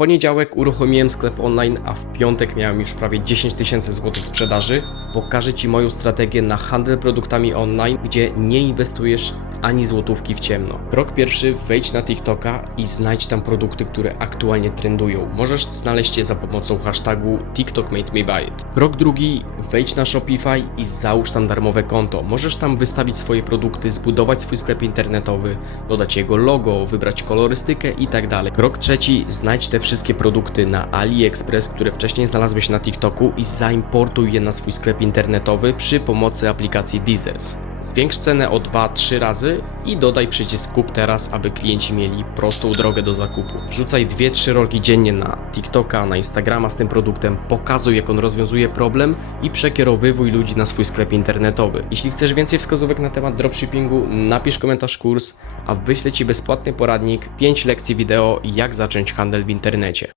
poniedziałek uruchomiłem sklep online, a w piątek miałem już prawie 10 tysięcy złotych sprzedaży. Pokażę Ci moją strategię na handel produktami online, gdzie nie inwestujesz ani złotówki w ciemno. Krok pierwszy, wejdź na TikToka i znajdź tam produkty, które aktualnie trendują. Możesz znaleźć je za pomocą hashtagu TikTok made me buy it. Krok drugi, wejdź na Shopify i załóż tam darmowe konto. Możesz tam wystawić swoje produkty, zbudować swój sklep internetowy, dodać jego logo, wybrać kolorystykę i tak. Krok trzeci, znajdź te wszystkie produkty na AliExpress, które wcześniej znalazłeś na TikToku i zaimportuj je na swój sklep internetowy przy pomocy aplikacji Deezers. Zwiększ cenę o 2-3 razy i dodaj przycisk kup teraz, aby klienci mieli prostą drogę do zakupu. Wrzucaj 2-3 rolki dziennie na TikToka, na Instagrama z tym produktem, pokazuj jak on rozwiązuje problem i przekierowywuj ludzi na swój sklep internetowy. Jeśli chcesz więcej wskazówek na temat dropshippingu, napisz komentarz kurs, a wyślę Ci bezpłatny poradnik 5 lekcji wideo jak zacząć handel w internecie.